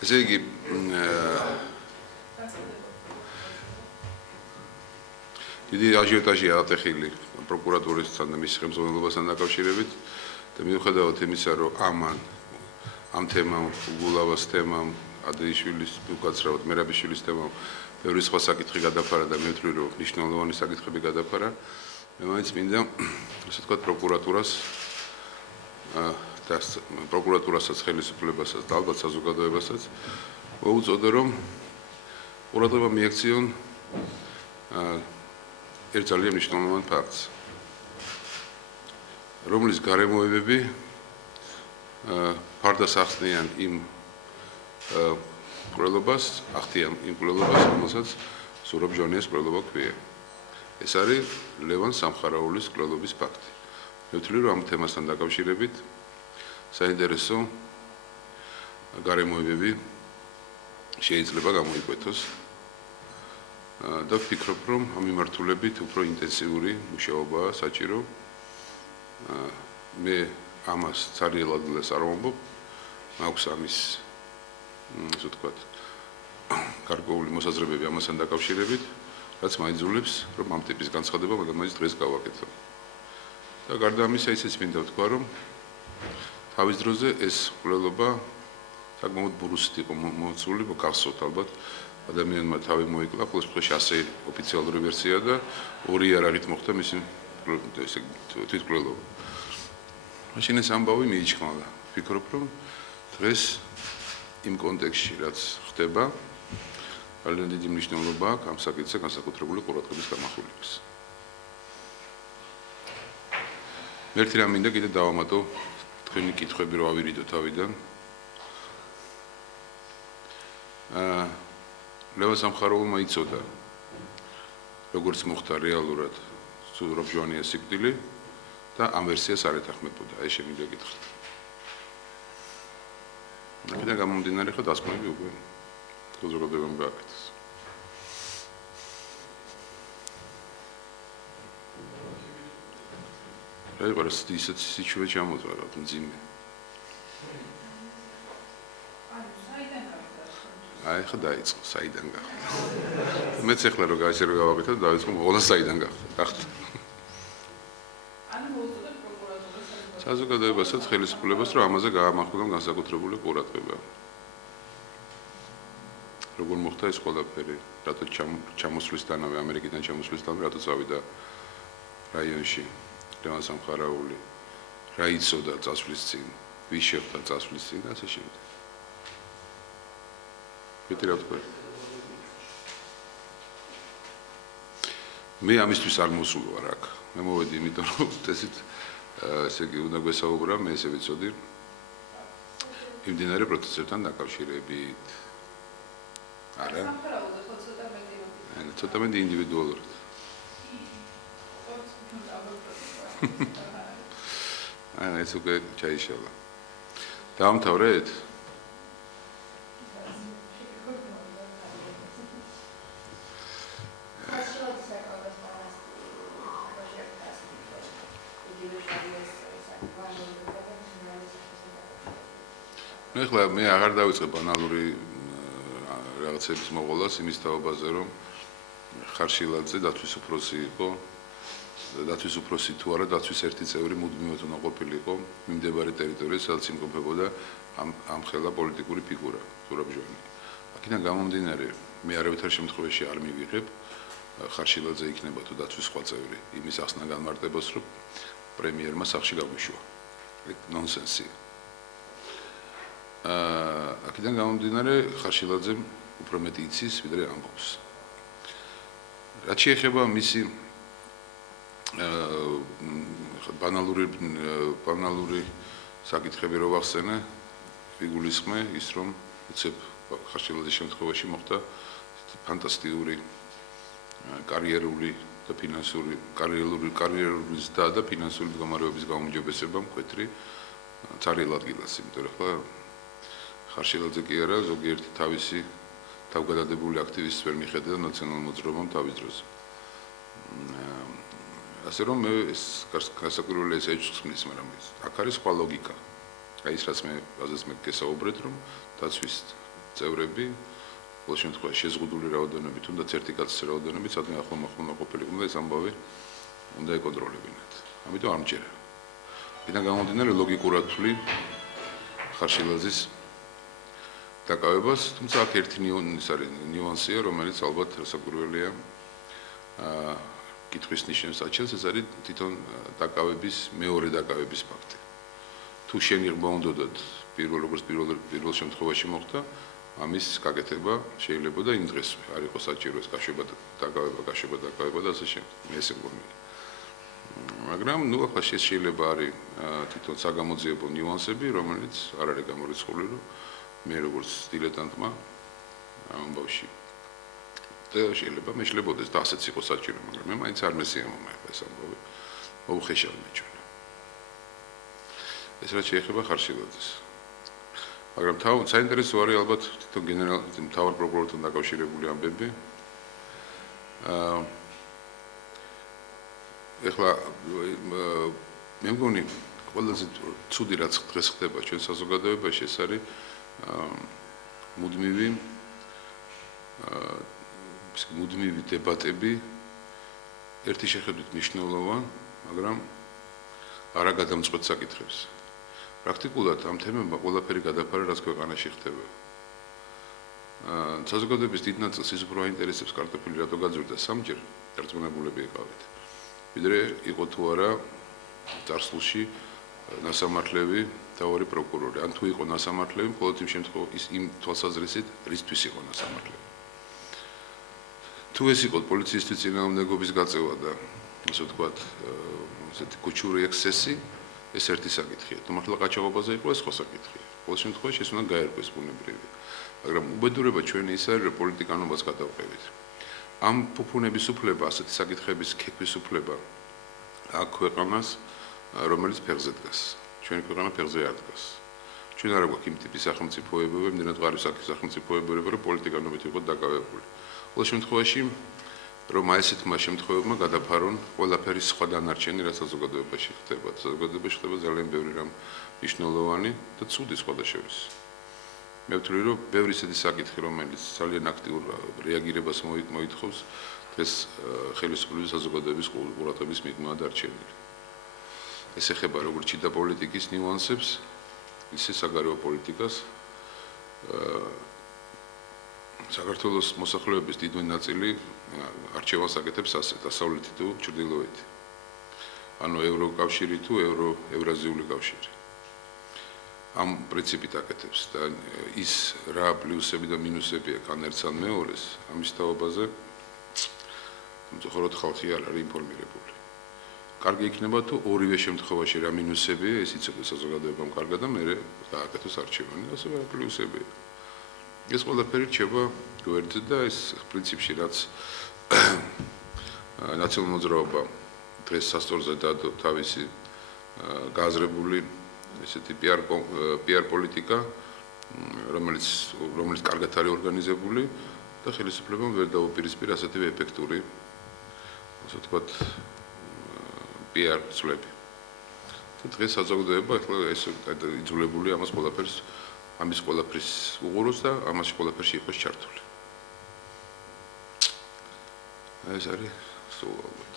ესე იგი დიდი აჟიოტაჟია ატეხილი პროკურატურისთან და მის ხელმძღვანელობასთან დაკავშირებით და მიუხედავად იმისა, რომ ამ თემამ, გულავას თემამ, ადრეიშვილის, უკაცრავად მერაბიშვილის თემამ ბევრი სხვა საკითხი გადაფარა და მე ვთვლი, რომ მნიშვნელოვანი საკითხები გადაფარა, მე მაინც მინდა, ასე ვთქვათ, პროკურატურასაც, ხელისუფლებასაც და ალბათ საზოგადოებასაც მოუწოდე, რომ ყურადღება მიექციონ ერთ ძალიან მნიშვნელოვან ფაქტს, რომლის გარემოებები ფარდას ახდიან იმ კვლევას, რომელსაც ზურაბ ჟვანიას კვლევა ქვია. ეს არის ლევან სამხარაულის კვლევის ფაქტი. მე ვთვლი, რომ ამ თემასთან დაკავშირებით საინტერესო გარემოებები შეიძლება გამოიკვეთოს და ვფიქრობ, რომ ამ მიმართულებით უფრო ინტენსიური მუშაობაა საჭირო. მე ამას ძალიან ადვილად არ ვამბობ, მაქვს ამის, ასე ვთქვათ, გარკვეული მოსაზრებები ამასთან დაკავშირებით, რაც მაიძულებს, რომ ამ ტიპის განცხადება მაგალითად დღეს გავაკეთო. და გარდა ამისა, ისიც მინდა ვთქვა, რომ თავის დროზე ეს კვლევა საკმაოდ ბურუსით იყო მოცული, გახსოვთ ალბათ, ადამიანმა თავი მოიკლა, ხოლო შემთხვევაში ასე ოფიციალური ვერსია და ორი არაღით მოხდა მისი თვითკვლევა. მაშინ ეს ამბავი მიიჩხმალა. ვფიქრობ, რომ დღეს იმ კონტექსტში, რაც ხდება, ძალიან დიდი მნიშვნელობა აქვს ამ საკითხზე განსაკუთრებული ყურადღების გამახვილების. მე ერთი რამ მინდა კიდე დავამატო, თქვენი კითხვები რო ავირიდო თავიდან. ლევან სამხარაულმა იცოდა, როგორც მოხდა რეალურად ზურაბ ჟვანიას სიკვდილი და ამ ვერსიას არ ეთანხმებოდა. ეს შემინდა გითხრათ. აქედან გამომდინარე ხო დასკვნები უკვე საზოგადოებამ გააკეთეს. აი, ვარ ისეთ სიჩუე ჩამოწვა, მძიმე. აი, ხა დაიწყო, საიდან გახდა. მეც ეხლა რომ გაიჭირე რომ გავაკეთე, დაიწყო მოყოლა საიდან გახდა. საზოგადოებასაც ხელისუფლებას რომ ამაზე გაამახვილონ განსაკუთრებული ყურადღება. როგორ მოხდა ეს ყველაფერი, რატო ჩამოსვლისთანავე, ამერიკიდან ჩამოსვლისთანავე, რატო წავიდა რაიონში ლევან სამხარაული, რა იცოდა წასვლის წინ, ვის შეხვდა წასვლის წინ და ასე შემდეგ. მეტი რა თქვა. მე ამისთვის არ მოსულ ვარ აქ. მე მოვედი იმიტომ რომ ესეთ ესე იგი უნდა გვესაუბრა, მე ესე ვიცოდი იმდენარე პროცესებთან დაკავშირებით. არა. ცოტა მეტი ინდივიდუალურად. ეს უკვე ჩაიშალა. დაამთავრეთ? ეხლა მე აღარ დავიწყე ბანალური რაღაცების მოყოლას იმის თაობაზე, რომ ხარშილაძე დათვის უფროსი იყო, დათვის უფროსი თუ არა, დათვის ერთი წევრი მუდმივად უნდა ყოფილიყო მიმდებარე ტერიტორიაზე, სადაც იმყოფებოდა ამ ხელა პოლიტიკური ფიგურა, ზურაბ ჟვანია. აქედან გამომდინარე, მე არავითარ შემთხვევაში არ მივიღებ ხარშილაძე იქნება თუ დათვის სხვა წევრი, იმის ახსნა განმარტებას, რომ პრემიერმა სახში გაგვიშვა. ნონსენსია. აქედან გამომდინარე, ხარშილაძემ უფრო მეტი იცის, ვიდრე ამბობს. რაც შეეხება მისი ბანალური საკითხები რო ვახსენე, ვიგულისხმე ის, რომ უცებ ხარშილაძის შემთხვევაში მოხდა ფანტასტიკური კარიერული და ფინანსური კარიერული ზრდა და ფინანსური მდგომარეობის გაუმჯობესება მკვეთრი царიელ ადგილას, იმიტომ რომ ხა ხარშილაძე კი არა, ზოგიერთი თავისი თავგადადებული აქტივისტის ვერ მიხედა ნაციონალურ მოძრაობამ თავის დროზე. ასე რომ მე ეს გასაკვირველი ეს ეჭვს, მაგრამ აქ არის სხვა ლოგიკა. აი ის რაც მე გესაუბრეთ, რომ დაცვის წევრები, ყოველ შემთხვევაში შეზღუდული რაოდენობით, თუნდაც ერთი კაცის რაოდენობით, სადღაც ახლომახლომა ყოფილიყო და ეს ამბავი უნდა ეკონტროლებინათ. ამიტომ არ მჭირა. იქიდან გამომდინარე ლოგიკურად ვთვლი ხარშილაძის დაკავებას, თუმცა აქ ერთი ნიუანსია, რომელიც ალბათ საკურველია კითხვის ნიშნებს აჩენს, ეს არის თვითონ დაკავების მეორე დაკავების ფაქტი. თუ შენ იღბა უნდათ პირველ შემთხვევაში მოხდა, ამის გაკეთება შეიძლება და იმ დღეს არ იყოს საჭირო ეს გაშვება დაკავება და ასე შემდეგ. ესე მგონია. მაგრამ ნუ ახლა შეიძლება არის თვითონ საგამოძიებო ნიუანსები, რომელიც არ არის გამორიცხული, რომ მე როგორც დილეტანტმა ამ ამბავში და შეიძლება მეშლებოდეს და ასეც იყოს საჭირო, მაგრამ მე მაინც არ მესიამოვნე ეს ამბავი. მოუხეშავ მეჩვენა. ეს რაც შეეხება ხარშილაძეს. მაგრამ საინტერესო არის ალბათ თვითონ მთავარ პროკურორთან დაკავშირებული ამბები. ეხლა მე მგონი ყველაზე ცუდი რაც დღეს ხდება ჩვენ საზოგადოებაში, ეს არის მუდმივი დებატები ერთი შეხედვით მნიშვნელოვან, მაგრამ არა გადამწყვეტ საკითხებს. პრაქტიკულად ამ თემებმა ყველაფერი გადაფარა, რაც ქვეყანაში ხდება. საზოგადოების დიდ ნაწილს ის უფრო აინტერესებს კარტოფილი რატო გაძვირდა სამჯერ, დარწმუნებულები იყავით. ვიდრე იყო თუ არა წარსულში ნასამართლები, თავარი პროკურორი. ან თუ იყო ნასამართლები, მხოლოდ იმ თვალსაზრისით, რისთვის იყო ნასამართლები. თუ ეს იყო პოლიციისთვის წინააღმდეგობის გაწევა და ასე ვთქვათ, ესეთი კუჩური ექსცესი, ეს ერთი საკითხია. თუ მართლა ყაჩაღობაზე იყო, ეს ხო საკითხია. ყოველ შემთხვევაში ეს უნდა გაერკვეს ბუნებრივი. მაგრამ უბედურება ჩვენი ის არის, რომ პოლიტიკანობას გადავყევით. ამ ფუფუნების უფლება, ასეთი საკითხების ქეკვის უფლება აქ ქვეყანას, რომელიც ფეხზე დგას. ჩვენი ქვეყანა ფეხზე არ დგას. ჩვენ არ გვაქვს იმ ტიპის სახელმწიფოებები, იმდენად მყარი სახელმწიფოებები, რომ პოლიტიკანობით იყო დაკავებული. ყოველ შემთხვევაში, რომ ესეთმა შემთხვევებმა გადაფარონ ყველაფერი სხვა დანარჩენი, რაც საზოგადოებაში ხდება. საზოგადოებაში ხდება ძალიან ბევრი რამ მნიშვნელოვანი და ცუდი სხვადასხვა. მე ვთვლი, რომ ბევრი ისეთი საკითხი, რომელიც ძალიან აქტიურ რეაგირებას მოითხოვს, დღეს ხელისუფლების საზოგადოების ყურადღების მიღმა დარჩენილი. ეს ეხება როგორც შიდა პოლიტიკის ნიუანსებს, ისე საგარეო პოლიტიკას. საქართველოს მოსახლეობის დიდი ნაწილი არჩევანს აკეთებს ასე, დასავლეთი თუ ჩრდილოეთი. ანუ ევროკავშირი თუ ევრაზიული კავშირი. ამ პრინციპით აკეთებს და ის რა პლუსები და მინუსები აქვს ან ერთს ან მეორეს, ამის თაობაზე მხოლოდ ხალხი არ არის ინფორმირებული. კარგი იქნება თუ ორივე შემთხვევაში რა მინუსებია, ეს იცოდეს საზოგადოებამ კარგად და მე გააკეთოს არჩევანი, ასევე რა პლუსებია. ეს ყველაფერი რჩება გვერდზე და ეს პრინციპში რაც ნაციონალურ მოძრაობა დღეს სასწორზე დადო თავისი გააზრებული ესეთი PR პოლიტიკა, რომელიც კარგად არის ორგანიზებული და ხელისუფლებამ ვერ დაუპირისპირა ასეთივე ეფექტური, ასე ვთქვათ, PR ცვლები. დღეს საზოგადოება ახლა ეს იძულებული ამის ყველაფრის უყუროს და ამაში ყველაფერში იყოს ჩართული. ეს არის სულ ალბათ.